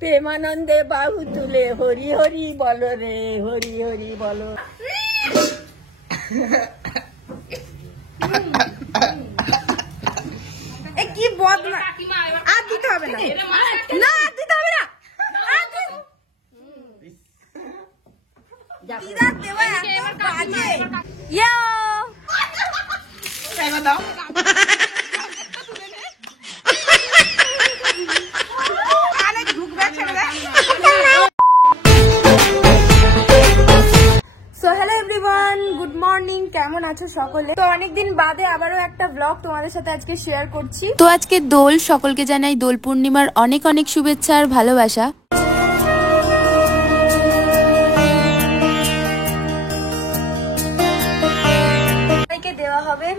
প্রেমানন্দে বাহু তুলে হরি হরি বলো রে, হরি হরি বলো। কি বদমা, আর দিতে হবে না, না দিতে হবে না, দিদার দেওয়া এত বাজে। ইয়ো দাও কানে ঢুকবে, ছেড়ে দে। So hello everyone, good morning, কেমন আছো সকলে? তো অনেকদিন বাদে আবারও একটা ব্লগ তোমাদের সাথে আজকে শেয়ার করছি। তো আজকে দোল, সকলকে জানাই দোল পূর্ণিমার অনেক অনেক শুভেচ্ছা আর ভালোবাসা। দেওয়া হবে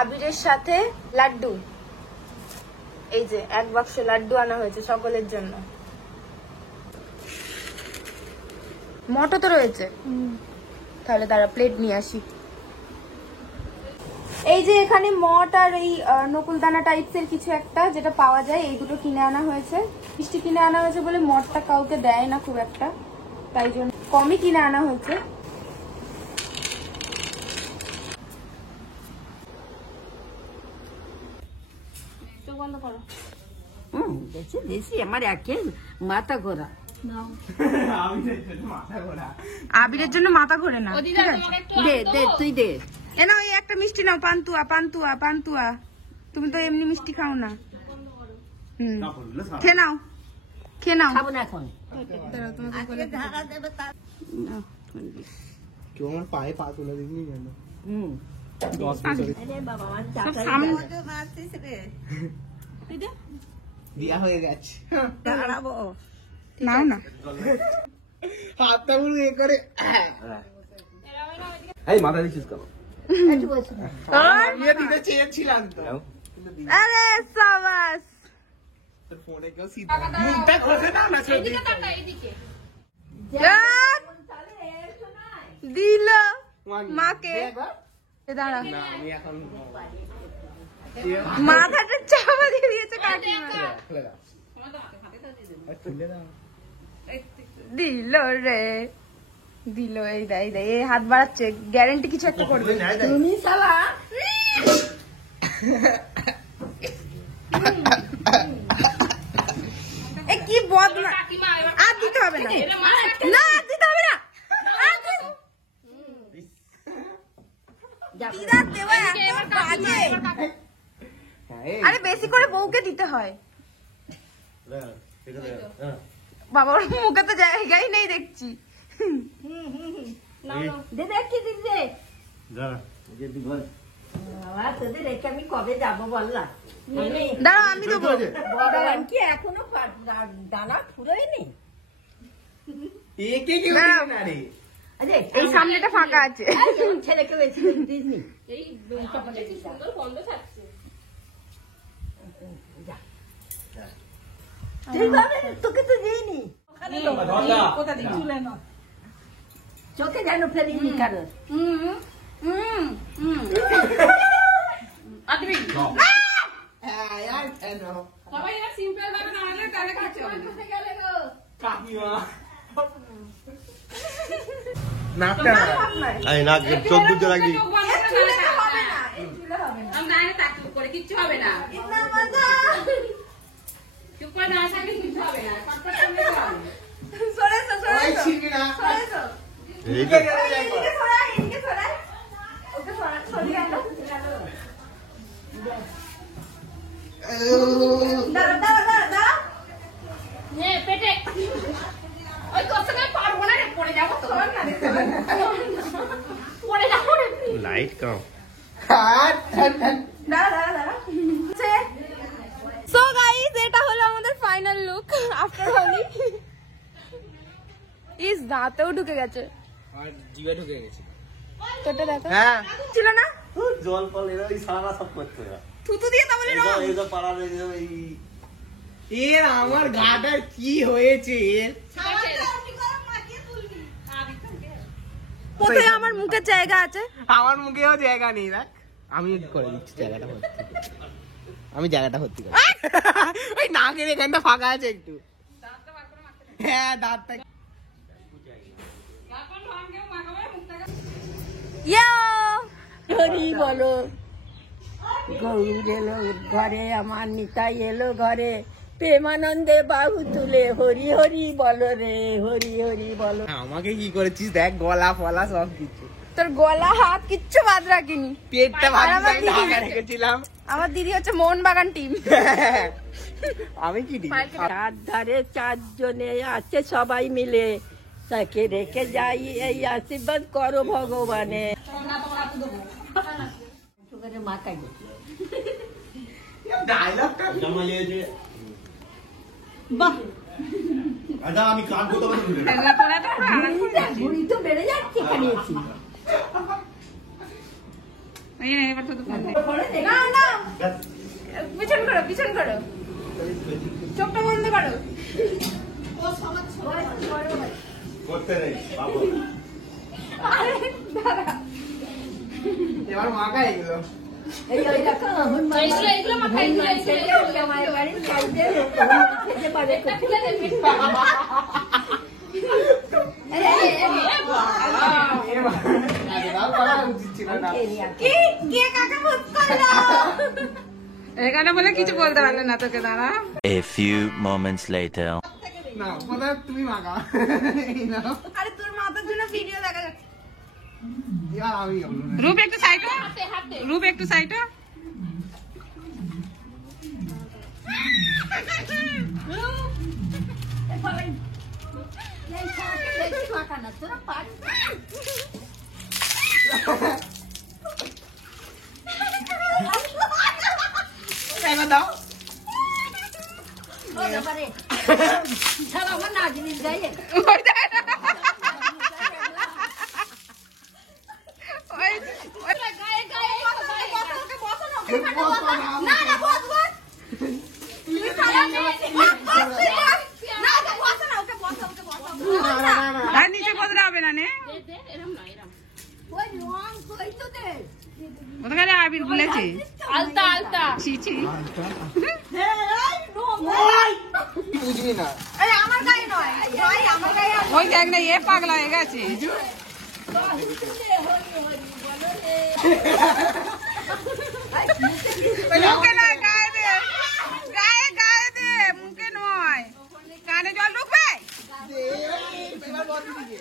আবিরের সাথে লাড্ডু। এই যে এক বাক্স লাড্ডু আনা হয়েছে সকলের জন্য। মটর তো রয়েছে, তাহলে তারা প্লেট নিয়ে আসি। এই যে এখানে মট আর এই নকুলদানা টাইপস এর কিছু একটা যেটা পাওয়া যায়, এই দুটো কিনে আনা হয়েছে। মিষ্টি কিনে আনা হয়েছে বলে মটটা কাউকে দেয় না খুব একটা, তাই জন্য কমই কিনে আনা হয়েছে। বন্ধ করো। দেশি আমার একে মাথা ঘোরা। আবিরের জন্য মাথা ঘোরে না। দে দে তুই দে। এ নাও এই একটা মিষ্টি নাও, পান্তুয়া পান্তুয়া পান্তুয়া। তুমি তো এমনি মিষ্টি খাও না। খেয়ে নাও, খেয়ে নাও। খাবো না এখন। ধারা দেবে তার কেউ আমার পায়ে পা তুলে দিবি কেন? বিয়া হয়ে গেছে, দাঁড়াবো নাও না। হাতটা পুরো এ করে এই মাথা দিচ্ছিস কেন? বিয়ে দিতে চেয়েছিলাম তো। আরে সাবাস। তোর ফোনে কেউ সিধা মুখটা খোঁজে না না সত্যি দিল মাকে। দাঁড়া, না আমি এখন মাথাটা চাপা দিয়ে দিয়েছে কাকিমা। দিল রে, দিল। এই দেয় দেয়, এই হাত বাড়াচ্ছে, গ্যারান্টি কিছু একটা করবে। তুমি শালা এ কি বদমা, আর দিতে হবে না, না আর দিতে হবে না, দিদার দেওয়া এত বাজে। আরে বেশি করে বউকে দিতে হয়। বাবা ওর মুখে তো জায়গাই নেই দেখছি। দে দেখি দিদি তোদের রেখে আমি কবে যাবো বললাম। দাঁড়া আমি দেবো। কি এখনো দানা ফুরোয়নি? একে কেউ দিবে না রে। এই সামনেটা ফাঁকা আছে। ছেলেকে বেশি দিসনি। তোকে তো দিইনি, চোখে যেন ফেলিনি কারোর। নাকটা এই নাক চোখ বুঝে রাখবি। কিচ্ছু হবে না। লাইট কম। সো গাইস, এটা হলো আমাদের ফাইনাল লুক আফটার হোলি। ইস দাঁতেও ঢুকে গেছে আর জিভে ঢুকে গেছে। তোটা দেখো। হ্যাঁ ছিল না, জল ফল এরা সারা সব করতে হয়। থুতু দিয়ে তো বলে রং। এই তো পাড়া রে এই এর আমার ঘাটা কি হয়েছে এর? কোথায় আমার মুখের জায়গা আছে? আমার মুখেও জায়গা নেই। দেখ আমি করে দিচ্ছি জায়গাটা ভর্তি। আমি জায়গাটা ভর্তি করি। ওই নাকের এখানটা ফাঁকা আছে একটু। হ্যাঁ দাঁতটা হরি বলো, গৌর এলো ঘরে, আমার নিতাই এলো ঘরে, প্রেমানন্দে বাহু তুলে হরি হরি বলো রে, হরি হরি বলো। আমাকে কি করেছিস দেখ, গলা ফলা সব কিছু। তোর গলা হাত কিচ্ছু বাদ রাখিনি। পেটটা ভাবতে রেখেছিলাম। আমার দিদি হচ্ছে মোহনবাগান টিম। আমি কি চার ধারে চারজনে আছে সবাই মিলে, তাকে রেখে যাই এই আশীর্বাদ করো ভগবানে। মাথায় ডায়লগটা বাহ, আমি কান করতে ঘুড়ি তো বেড়ে যাচ্ছে এখানে এসে। না না, পিছন করো, পিছন করো, চোখটা বন্ধ করো। করতে নেই বাবু। এবার মাখা এগুলো। এই ওই দেখো, এইগুলো মাখাই দিও, এইগুলো। আমার বাড়ির সাইডে খেতে পারে। কে কাকে ভূত করলো? এখানে বলে কিছু বলতে পারলে না তোকে, দাঁড়া। A few moments later. না কোথায় তুমি মাখা। আরে তোর মাথার জন্য ভিডিও দেখা যাচ্ছে। এবার আমি রূপ একটু সাইড হ, রূপ একটু সাইড হ। এবার দাও। আমার না জিনিস দেয় আর নিচে বদলা হবে না নে, ওখানে আবির গুলেছে। আলতা আলতা। ছি ছি, বুঝবি না। আরে আমার গায়ে নয় ভাই, আমার গায়ে। ওই দেখ না, এ পাগলা হয়ে গেছে। মুখে নয়, গায়ে দে, গায়ে গায়ে দে, মুখে নয়। কানে জল ঢুকবে। এবার বল দিকে।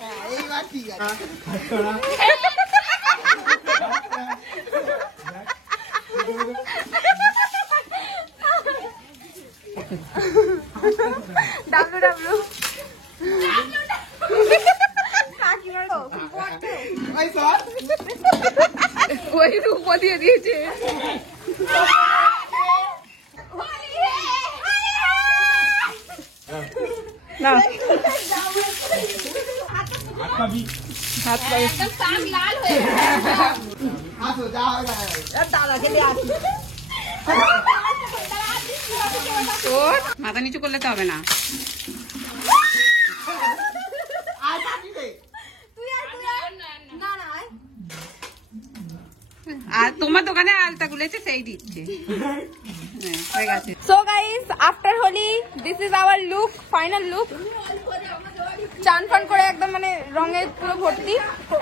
হ্যাঁ এইবার ঠিক আছে। ডাব্লিউ ভাই সর। ওই রূপ দিয়ে দিয়েছে। না হাত পায়ে লাল হয়ে আসো যাও দাদাকে দিয়ে আসি। তোর মাথা নিচু করলে তো হবে না। আর তোমার দোকানে আলতা গুলেছে সেই দিচ্ছে। হ্যাঁ, হয়ে গেছে। So guys, after Holi, this is our look, final look. চান ফান করে একদম মানে রঙের পুরো ভর্তি।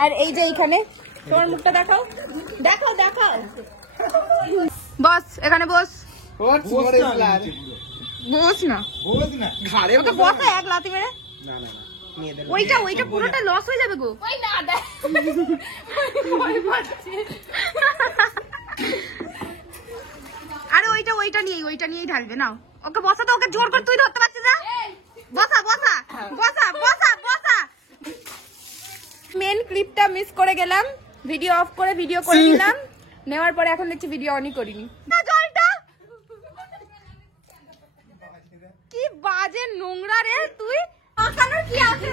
আর এই যে এইখানে তোমার মুখটা দেখাও, দেখাও দেখাও। বস এখানে বস, ওর চিমড়ে প্লান। বস না, বল না ঘাড়ে ওকে বসা এক লাথি মেরে। না না না মেয়েদের ওইটা পুরোটা লস হয়ে যাবে গো। ওই না দেখ, আরে ওইটা নিয়েই ঢালবে। নাও ওকে বসা, তো ওকে জোর করে তুই ধরতে পারছিস না। বসা বসা বসা বসা বসা। মেন ক্লিপটা মিস করে গেলাম, ভিডিও অফ করে ভিডিও করে নিলাম, নেওয়ার পরে এখন দেখছি ভিডিও অনই করিনি। কি বাজে নোংরা রে তুই, পাকানোর কি আছে?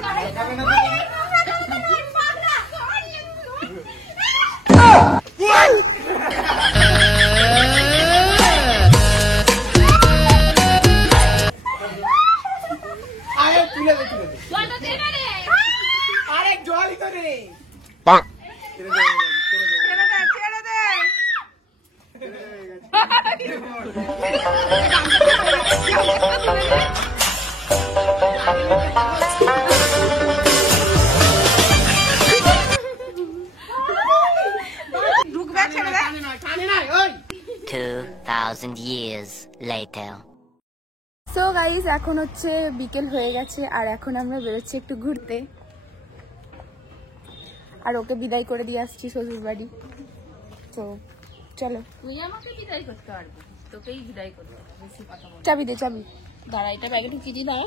আরে তুলে দে আরে জলই তো নেই। ছেড়ে দে। later. সো গাইস, এখন হচ্ছে বিকেল হয়ে গেছে আর এখন আমরা বেরোচ্ছি একটু ঘুরতে। আর ওকে বিদায় করে দিয়ে আসছি শ্বশুর বাড়ি। তো চলো। তুই আমাকে বিদায় করতে পারবি, তোকেই বিদায় করবো, বেশি কথা বল। চাবি দে, চাবি। দাঁড়া, এটা ব্যাগে ঢুকিয়ে দিই, দাঁড়া।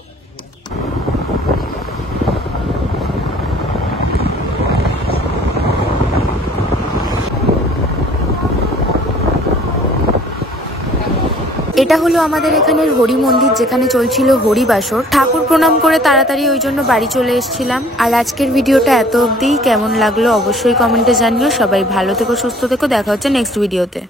এটা হলো আমাদের এখানের হরি মন্দির, যেখানে চলছিল হরিবাসর। ঠাকুর প্রণাম করে তাড়াতাড়ি ওই জন্য বাড়ি চলে এসেছিলাম। আর আজকের ভিডিওটা এত অবধিই। কেমন লাগলো অবশ্যই কমেন্টে জানিও। সবাই ভালো থেকো, সুস্থ থেকো, দেখা হচ্ছে নেক্সট ভিডিওতে।